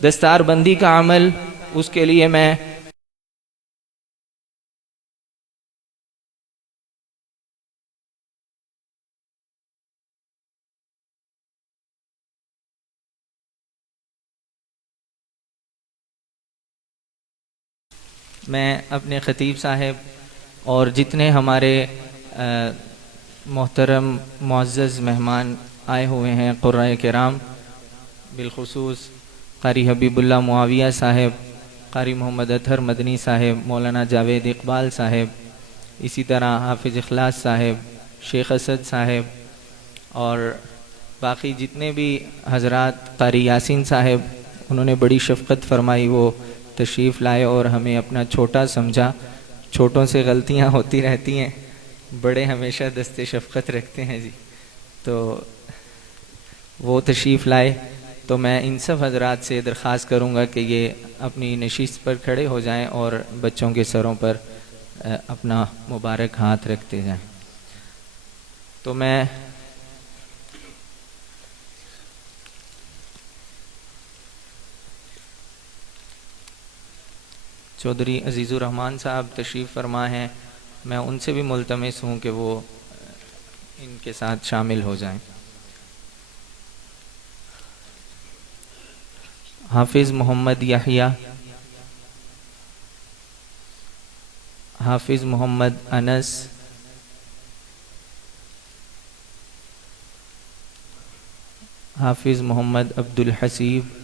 دستار بندی کا عمل، اس کے لیے میں اپنے خطیب صاحب اور جتنے ہمارے محترم معزز مہمان آئے ہوئے ہیں قرائے کرام، بالخصوص قاری حبیب اللہ معاویہ صاحب، قاری محمد اطہر مدنی صاحب، مولانا جاوید اقبال صاحب، اسی طرح حافظ اخلاص صاحب، شیخ اسد صاحب اور باقی جتنے بھی حضرات، قاری یاسین صاحب، انہوں نے بڑی شفقت فرمائی، وہ تشریف لائے اور ہمیں اپنا چھوٹا سمجھا۔ چھوٹوں سے غلطیاں ہوتی رہتی ہیں، بڑے ہمیشہ دست شفقت رکھتے ہیں جی، تو وہ تشریف لائے۔ تو میں ان سب حضرات سے درخواست کروں گا کہ یہ اپنی نشست پر کھڑے ہو جائیں اور بچوں کے سروں پر اپنا مبارک ہاتھ رکھتے جائیں۔ تو میں چودھری عزیز الرحمان صاحب تشریف فرما ہیں، میں ان سے بھی ملتمس ہوں کہ وہ ان کے ساتھ شامل ہو جائیں۔ حافظ محمد یحییٰ، حافظ محمد انس، حافظ محمد عبد الحسیب،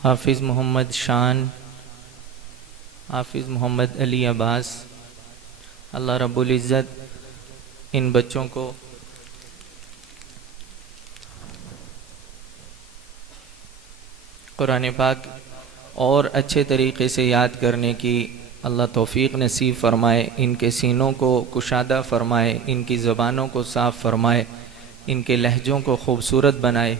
حافظ محمد شان، حافظ محمد علی عباس۔ اللہ رب العزت ان بچوں کو قرآن پاک اور اچھے طریقے سے یاد کرنے کی اللہ توفیق نصیب فرمائے، ان کے سینوں کو کشادہ فرمائے، ان کی زبانوں کو صاف فرمائے، ان کے لہجوں کو خوبصورت بنائے۔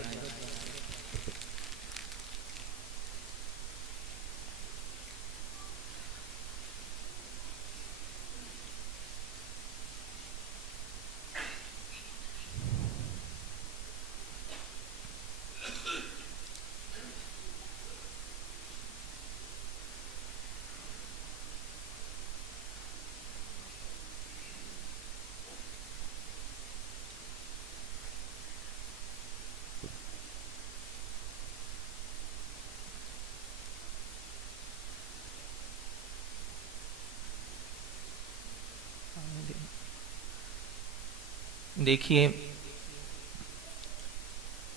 دیکھیے،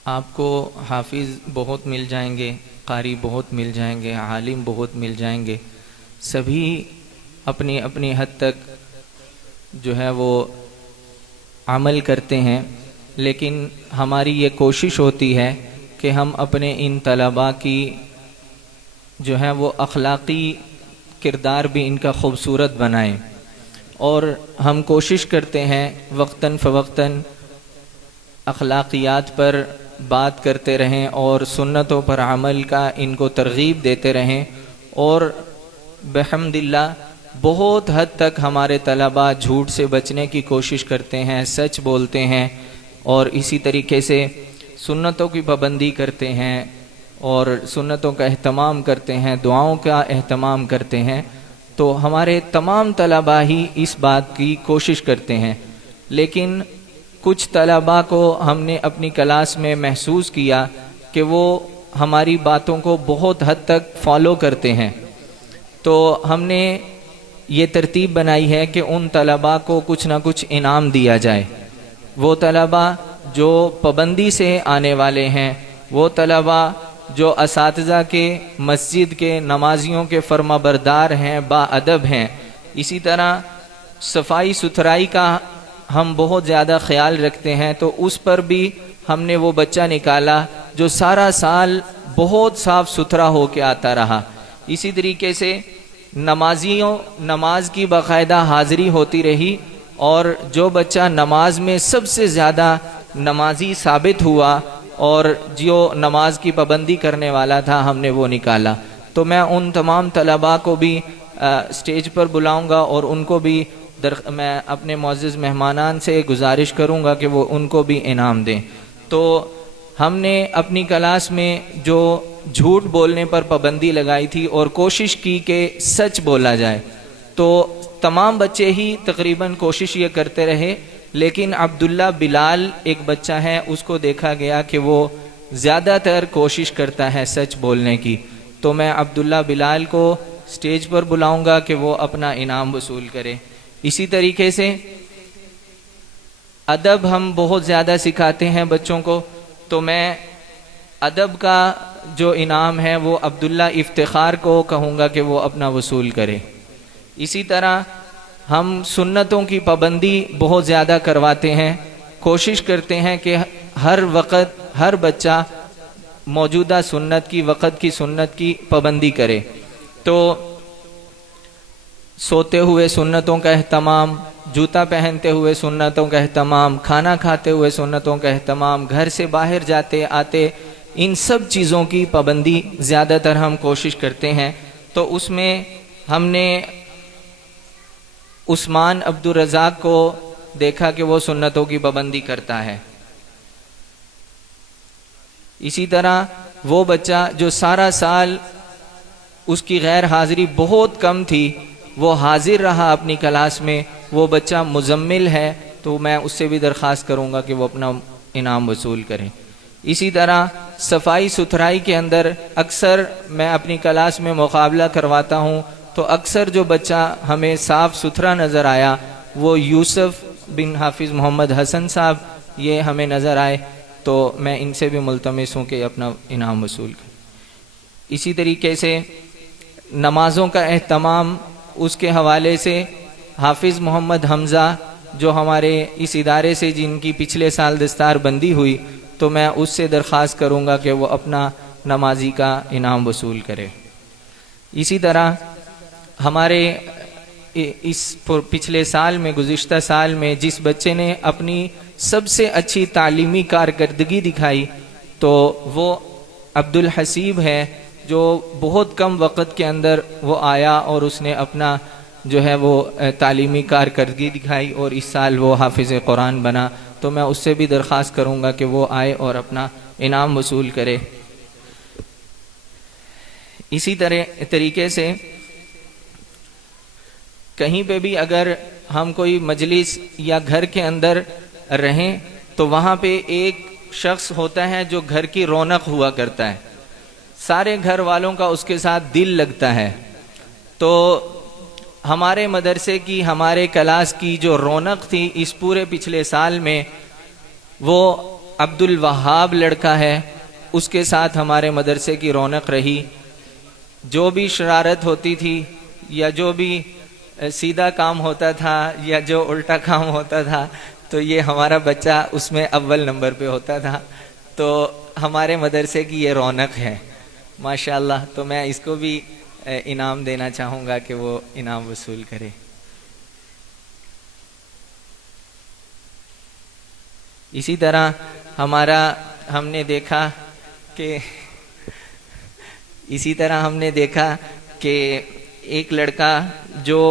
آپ کو حافظ بہت مل جائیں گے، قاری بہت مل جائیں گے، عالم بہت مل جائیں گے، سبھی اپنی اپنی حد تک جو ہے وہ عمل کرتے ہیں، لیکن ہماری یہ کوشش ہوتی ہے کہ ہم اپنے ان طلباء کی جو ہے وہ اخلاقی کردار بھی ان کا خوبصورت بنائیں، اور ہم کوشش کرتے ہیں وقتاً فوقتاً اخلاقیات پر بات کرتے رہیں اور سنتوں پر عمل کا ان کو ترغیب دیتے رہیں، اور بحمد اللہ بہت حد تک ہمارے طلباء جھوٹ سے بچنے کی کوشش کرتے ہیں، سچ بولتے ہیں، اور اسی طریقے سے سنتوں کی پابندی کرتے ہیں اور سنتوں کا اہتمام کرتے ہیں، دعاؤں کا اہتمام کرتے ہیں۔ تو ہمارے تمام طلباء ہی اس بات کی کوشش کرتے ہیں، لیکن کچھ طلباء کو ہم نے اپنی کلاس میں محسوس کیا کہ وہ ہماری باتوں کو بہت حد تک فالو کرتے ہیں، تو ہم نے یہ ترتیب بنائی ہے کہ ان طلباء کو کچھ نہ کچھ انعام دیا جائے۔ وہ طلباء جو پابندی سے آنے والے ہیں، وہ طلباء جو اساتذہ کے، مسجد کے، نمازیوں کے فرما بردار ہیں، با ادب ہیں، اسی طرح صفائی ستھرائی کا ہم بہت زیادہ خیال رکھتے ہیں، تو اس پر بھی ہم نے وہ بچہ نکالا جو سارا سال بہت صاف ستھرا ہو کے آتا رہا۔ اسی طریقے سے نماز کی باقاعدہ حاضری ہوتی رہی، اور جو بچہ نماز میں سب سے زیادہ نمازی ثابت ہوا اور جو نماز کی پابندی کرنے والا تھا، ہم نے وہ نکالا۔ تو میں ان تمام طلباء کو بھی اسٹیج پر بلاؤں گا، اور ان کو بھی میں اپنے معزز مہمانان سے گزارش کروں گا کہ وہ ان کو بھی انعام دیں۔ تو ہم نے اپنی کلاس میں جو جھوٹ بولنے پر پابندی لگائی تھی اور کوشش کی کہ سچ بولا جائے، تو تمام بچے ہی تقریباً کوشش یہ کرتے رہے، لیکن عبداللہ بلال ایک بچہ ہے، اس کو دیکھا گیا کہ وہ زیادہ تر کوشش کرتا ہے سچ بولنے کی۔ تو میں عبداللہ بلال کو اسٹیج پر بلاؤں گا کہ وہ اپنا انعام وصول کرے۔ اسی طریقے سے ادب ہم بہت زیادہ سکھاتے ہیں بچوں کو، تو میں ادب کا جو انعام ہے وہ عبداللہ افتخار کو کہوں گا کہ وہ اپنا وصول کرے۔ اسی طرح ہم سنتوں کی پابندی بہت زیادہ کرواتے ہیں، کوشش کرتے ہیں کہ ہر وقت ہر بچہ موجودہ سنت کی، وقت کی سنت کی پابندی کرے۔ تو سوتے ہوئے سنتوں کا اہتمام، جوتا پہنتے ہوئے سنتوں کا اہتمام، کھانا کھاتے ہوئے سنتوں کا اہتمام، گھر سے باہر جاتے آتے ان سب چیزوں کی پابندی زیادہ تر ہم کوشش کرتے ہیں۔ تو اس میں ہم نے عثمان عبدالرزاق کو دیکھا کہ وہ سنتوں کی پابندی کرتا ہے۔ اسی طرح وہ بچہ جو سارا سال اس کی غیر حاضری بہت کم تھی، وہ حاضر رہا اپنی کلاس میں، وہ بچہ مزمل ہے، تو میں اس سے بھی درخواست کروں گا کہ وہ اپنا انعام وصول کریں۔ اسی طرح صفائی ستھرائی کے اندر اکثر میں اپنی کلاس میں مقابلہ کرواتا ہوں، تو اکثر جو بچہ ہمیں صاف ستھرا نظر آیا وہ یوسف بن حافظ محمد حسن صاحب یہ ہمیں نظر آئے، تو میں ان سے بھی ملتمس ہوں کہ اپنا انعام وصول کریں۔ اسی طریقے سے نمازوں کا اہتمام، اس کے حوالے سے حافظ محمد حمزہ جو ہمارے اس ادارے سے جن کی پچھلے سال دستار بندی ہوئی، تو میں اس سے درخواست کروں گا کہ وہ اپنا نمازی کا انعام وصول کرے۔ اسی طرح ہمارے اس پچھلے سال میں، گزشتہ سال میں جس بچے نے اپنی سب سے اچھی تعلیمی کارکردگی دکھائی، تو وہ عبدالحسیب ہے، جو بہت کم وقت کے اندر وہ آیا اور اس نے اپنا جو ہے وہ تعلیمی کارکردگی دکھائی، اور اس سال وہ حافظ قرآن بنا۔ تو میں اس سے بھی درخواست کروں گا کہ وہ آئے اور اپنا انعام وصول کرے۔ اسی طریقے سے کہیں پہ بھی اگر ہم کوئی مجلس یا گھر کے اندر رہیں، تو وہاں پہ ایک شخص ہوتا ہے جو گھر کی رونق ہوا کرتا ہے، سارے گھر والوں کا اس کے ساتھ دل لگتا ہے۔ تو ہمارے مدرسے کی، ہمارے کلاس کی جو رونق تھی اس پورے پچھلے سال میں، وہ عبد الوہاب لڑکا ہے، اس کے ساتھ ہمارے مدرسے کی رونق رہی۔ جو بھی شرارت ہوتی تھی، یا جو بھی سیدھا کام ہوتا تھا، یا جو الٹا کام ہوتا تھا، تو یہ ہمارا بچہ اس میں اول نمبر پہ ہوتا تھا۔ تو ہمارے مدرسے کی یہ رونق ہے ماشاءاللہ۔ تو میں اس کو بھی انعام دینا چاہوں گا کہ وہ انعام وصول کرے۔ اسی طرح ہم نے دیکھا کہ ایک لڑکا جو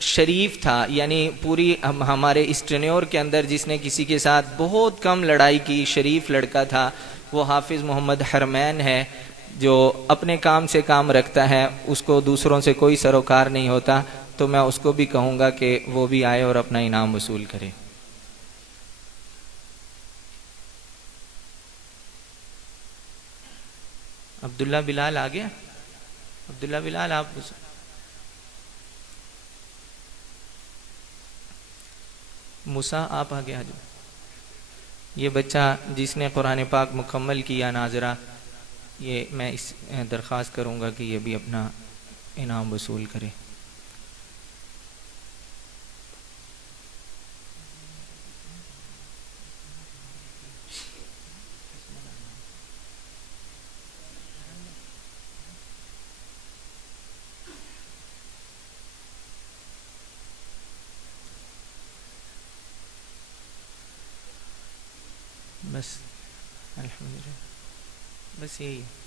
شریف تھا، یعنی پوری ہمارے اس ٹینیور کے اندر جس نے کسی کے ساتھ بہت کم لڑائی کی، شریف لڑکا تھا، وہ حافظ محمد حرمین ہے، جو اپنے کام سے کام رکھتا ہے، اس کو دوسروں سے کوئی سروکار نہیں ہوتا۔ تو میں اس کو بھی کہوں گا کہ وہ بھی آئے اور اپنا انعام وصول کرے۔ عبداللہ بلال آ گیا؟ عبداللہ بلال آپ موسیٰ آپ آگے آ جاؤ۔ یہ بچہ جس نے قرآن پاک مکمل کیا ناظرہ، یہ میں اس درخواست کروں گا کہ یہ بھی اپنا انعام وصول کرے۔ بس الحمدللہ بس یہی ہے.